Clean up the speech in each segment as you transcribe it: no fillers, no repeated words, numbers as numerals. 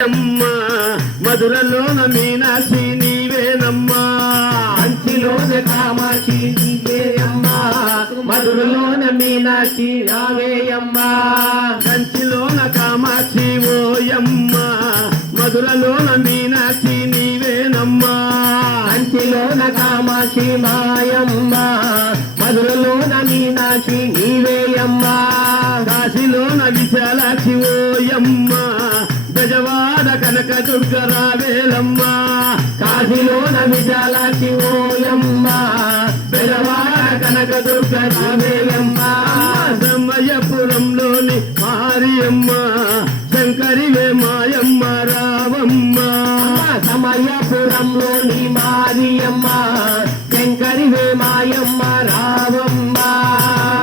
అమ్మా మధురలోన మీనాక్షి నీవేనమ్మా, కంచిలోన కామాక్షి నీవేయమ్మా, మధురలోన మీనాక్షి నావేయమ్మా. కంచిలోన కామాక్షి ఓయమ్మా, మధురలోన మీనాక్షి నీవేనమ్మా. కంచిలోన కామాక్షి మాయమ్మ, మధురలోన మీనాక్షి నీవేయమ్మా. కాశీలోన విశాలాక్షి ఓయమ్మా, గజవాడ కనక దుర్గ రావేలమ్మా. కాశీలోన విశాలాక్షి ఓయమ్మా, బెజవాడ కనక దుర్గ రావేయమ్మా. సమయపురంలోని మారియమ్మ, శంకరివే మాయమ్మ రావమ్మ. సమయపురంలోని మారియమ్మ, శంకరివే మాయమ్మ రావమ్మ.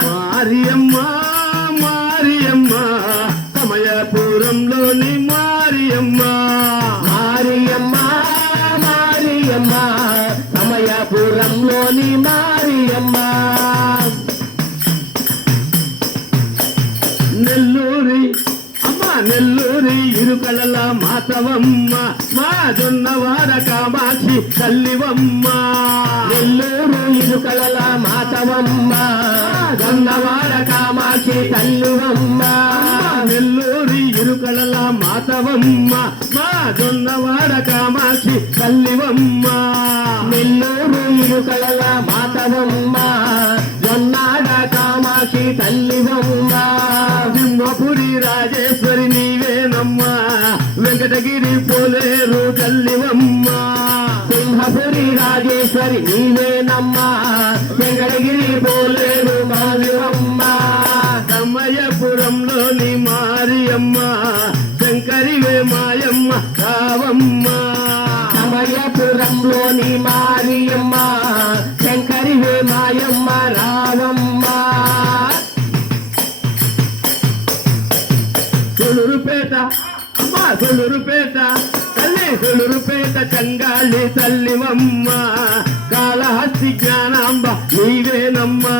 మారియమ్మ మారియమ్మ సమయపురంలోని మారియమ్మ. మారియమ్మ మారియమ్మ సమయపురంలోని మారియమ్మ. నెల్లూరి అమ్మ నెల్లూరి ఇరుకలల మాతవమ్మ, మా జొన్నవాడ కామాక్షి తల్లివమ్మ. నెల్లూరు ఇరుకలల మాతవమ్మ, గన్నవాడ కామాక్షి తల్లివమ్మ. నెల్లూరి ఇరుకలల మాతవమ్మ, మా జొన్నవాడ కామాక్షి తల్లివమ్మ. నెల్లూరు ఇరుకలల మాతవమ్మ, జొన్నాడ కామాక్షి తల్లివమ్మ. సింహపురి రాజేశ్వరి నీవేనమ్మా, వెంకటగిరి పోలేరు తల్లివమ్మ. సింహపురి రాజేశ్వరి నీవేనమ్మా, వెంకటగిరి పోలేరు మాదివమ్మ. సమయపురంలోని మారియమ్మ, శంకరివే మాయమ్మ రావమ్మ. సమయపురంలోని మారియమ్మ, శంకరివే మాయమ్మ రావమ్మ. సులురుపేట అమ్మ సులురుపేట తల్లి, సులురుపేట చంగాళి తల్లివమ్మ. కాళహస్తి జ్ఞానాంబ నీవేనమ్మా.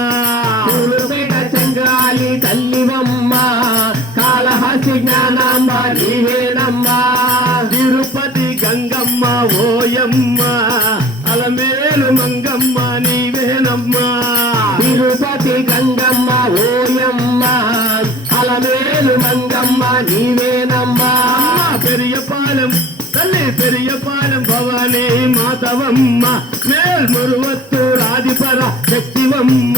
పూలుపేట చంగాలి తల్లివమ్మ, కాళహస్తి జ్ఞానాంబ నీవేనమ్మా. తిరుపతి గంగమ్మ ఓయమ్మ, అలమేలు మంగమ్మ నీవేనమ్మా. తిరుపతి గంగమ్మ ఓయమ్మ, అలమేలు మంగమ్మ నీవేనమ్మా. పెరియపాలెం తల్లి పెరియపాలెం భవానీ మాతవమ్మ, మేల్మురువత్తు రాధిపర శక్తివమ్మ.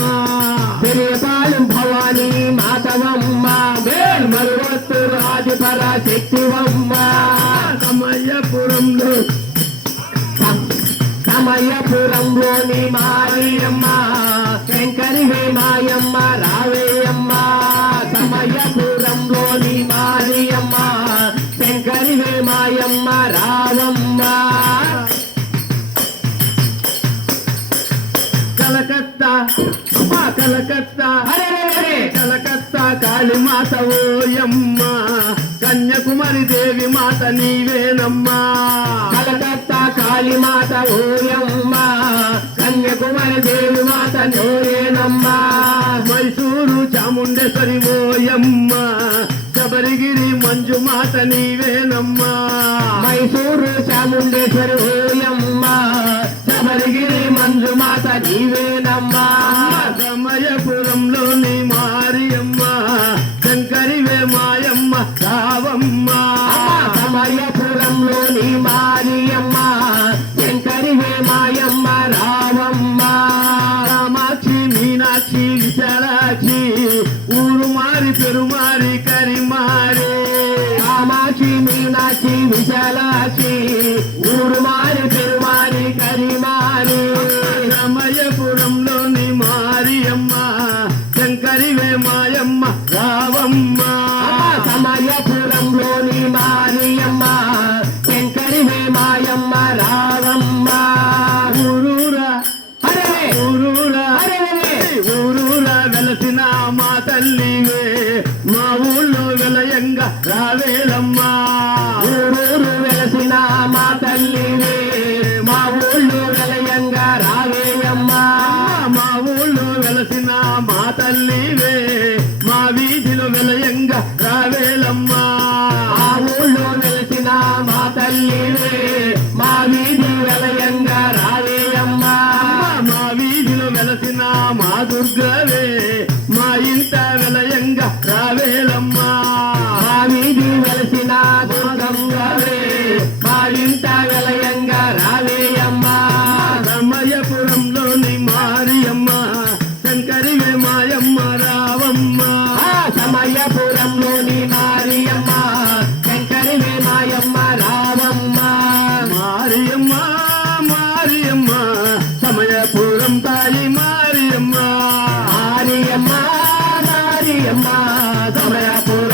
పెరియపాలెం భవానీ మాతవమ్మ, మేల్మరువత్తు రాజపర శక్తివమ్మ. సమయపురంలో సమయపురంలోని మారియమ్మ, శంకరివే మాయమ్మ రావేయమ్మ. సమయపురంలోని మారియమ్మ, శంకరివే మాయమ్మ రావమ్మ. కలకత్తా అమ్మా కలకత్తా అరే కలకత్తా కాళీమాత ఓయమ్మ, కన్యాకుమారి దేవి మాత నీవేనమ్మా. కలకత్తా కాళీమాత ఓయమ్మ, కన్యాకుమారి దేవి మాత నోయేనమ్మా. మైసూరు చాముండేశ్వరి ఓయమ్మ, శబరిగిరి మంజుమాత నీవేనమ్మా. మైసూరు చాముండేశ్వరి ఓయమ్మ, శబరిగిరి మంజుమాత నీవేనమ్మా. సమయపురంలోని మారియమ్మ, శంకరివే మాయమ్మ రావమ్మ. సమయపురంలోని మారియమ్మ, శంకరివే మాయమ్మ రావమ్మ. కామాక్షి మీనాక్షి విశాలాక్షి ఊరు మారి పెరుమారి కరిమారి. కామాక్షి మీనాక్షి విశాలాక్షి ఊరు మారి పెరుమారి కరిమారి. సమయపురంలోని మారియమ్మ, శంకరివే మాయమ్మ రావమ్మ. సమయపురంలోని మారియమ్మ, శంకరివే మాయమ్మ రావమ్మ. ఊరూరా అరే ఊరూరా అరే ఊరూరా వెలసిన మా తల్లివే, మా ఊళ్ళో వెలయంగా రావేలమ్మా. ఊరూరు వెలసిన మా తల్లివే, తల్లివే మా వీధి వెలయంగా రావేయమ్మా మా వీధిలో వెలసిన మా దుర్గవే మా ఇంట వెలయంగా రావేలమ్మా మా వీధి వెలసిన దుర్గంగవే మా ఇంట వెలయంగా రావేయమ్మా సమయపురంలోని మారియమ్మ శంకరివే మాయమ్మ రావమ్మ ఆ సమయపురంలోని మారియమ్మ శంకరివే మాయమ్మ రావమ్మ మారియమ్మ మారియమ్మ సమయపురం తాయి మారియమ్మ మారియమ్మ మారియమ్మ సమయపురం